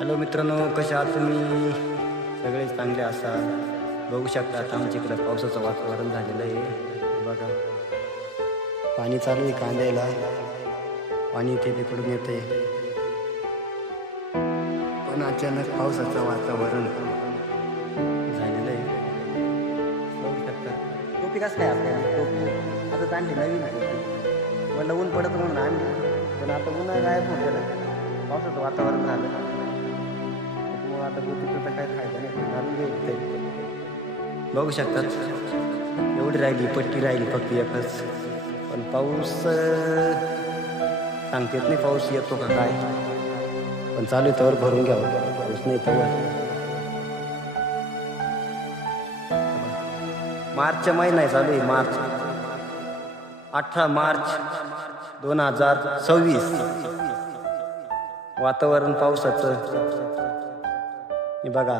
Hello मित्रांनो, कसे आहात तुम्ही? सगळे चांगले असाल. बघू शकता आता आमच्या इकडं पावसाचं वातावरण झालेलं आहे. बघा, पाणी चालू आहे कांद्याला. पाणी इथे तिकडून येते, पण अचानक पावसाचं वातावरण झालेलं आहे. बघू शकता. टोपी कसं काय आपल्याला? टोपी आता आणली नवीन आहे. मला ऊन पडत म्हणून आणली, पण आता उन्हाळा गायब होऊन गेला. पावसाचं वातावरण झालं, मग आता गोष्टीचा काय फायदा नाही. घालून घ्यायचं. बघू शकतात, एवढी राहिली पट्टी राहिली फक्त एकच. पण पाऊस सांगता येत नाही पाऊस येतो का काय. पण चालू आहे तवर भरून घ्यावं. पाऊस नाही तवर. मार्चचा महिना आहे, चालू आहे मार्च. 18 मार्च 2026. वातावरण पावसाचं हे बघा.